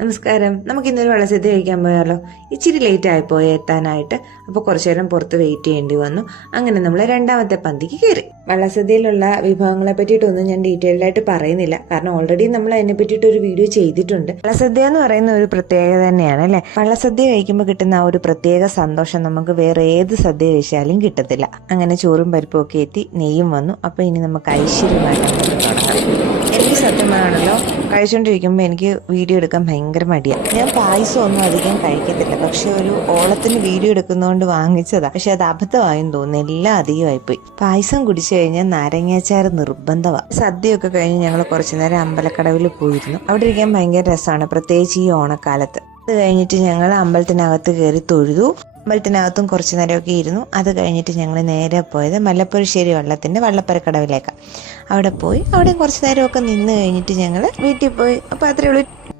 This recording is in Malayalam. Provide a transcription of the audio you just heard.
നമസ്കാരം. നമുക്ക് ഇന്നൊരു വെള്ളസദ്യ കഴിക്കാൻ പോയാലോ? ഇച്ചിരി ലേറ്റ് ആയിപ്പോയി എത്താനായിട്ട്. അപ്പോൾ കുറച്ചു നേരം പുറത്ത് വെയിറ്റ് ചെയ്യേണ്ടി വന്നു. അങ്ങനെ നമ്മൾ രണ്ടാമത്തെ പന്തിക്ക് കയറി വെള്ളസദ്യയിലുള്ള വിഭവങ്ങളെ പറ്റിയിട്ടൊന്നും ഞാൻ ഡീറ്റെയിൽഡ് ആയിട്ട് പറയുന്നില്ല. കാരണം ഓൾറെഡി നമ്മൾ അതിനെ പറ്റിയിട്ട് ഒരു വീഡിയോ ചെയ്തിട്ടുണ്ട്. വെള്ളസദ്യ എന്ന് പറയുന്ന ഒരു പ്രത്യേകത തന്നെയാണ് അല്ലേ? വെള്ളസദ്യ കഴിക്കുമ്പോൾ കിട്ടുന്ന ആ ഒരു പ്രത്യേക സന്തോഷം നമുക്ക് വേറെ ഏത് സദ്യ കഴിച്ചാലും കിട്ടത്തില്ല. അങ്ങനെ ചോറും പരിപ്പും ഒക്കെ എത്തി നെയ്യും വന്നു. അപ്പോൾ ഇനി നമുക്ക് ഐശ്വര്യമായിട്ട് തുടങ്ങാം. കഴിച്ചുകൊണ്ടിരിക്കുമ്പോൾ എനിക്ക് വീഡിയോ എടുക്കാൻ ഭയങ്കര മടിയാണ് ഞാൻ പായസം ഒന്നും അധികം കഴിക്കത്തില്ല. പക്ഷെ ഒരു ഓളത്തിന് വീഡിയോ എടുക്കുന്നതുകൊണ്ട് വാങ്ങിച്ചതാ. പക്ഷെ അത് അബദ്ധമായെന്ന് തോന്നുന്നു. എല്ലാം അധികമായിപ്പോയി. പായസം കുടിച്ചു കഴിഞ്ഞാൽ നാരങ്ങാച്ചാറ് നിർബന്ധമാണ് സദ്യയൊക്കെ കഴിഞ്ഞ് ഞങ്ങൾ കുറച്ചു നേരം അമ്പലക്കടവിൽ പോയിരുന്നു. അവിടെ ഇരിക്കാൻ ഭയങ്കര രസമാണ് പ്രത്യേകിച്ച് ഈ ഓണക്കാലത്ത്. അത് കഴിഞ്ഞിട്ട് ഞങ്ങൾ അമ്പലത്തിനകത്ത് കയറി തൊഴുതു. അമ്പലത്തിനകത്തും കുറച്ച് നേരമൊക്കെ ഇരുന്നു. അത് കഴിഞ്ഞിട്ട് ഞങ്ങൾ നേരെ പോയത് മല്ലപ്പുരശ്ശേരി വള്ളത്തിന്റെ വള്ളപ്പരക്കടവിലേക്കാണ് അവിടെ പോയി അവിടെ കുറച്ച് നേരമൊക്കെ നിന്ന് കഴിഞ്ഞിട്ട് ഞങ്ങൾ വീട്ടിൽ പോയി. അപ്പോൾ അത്രയേ ഉള്ളൂ.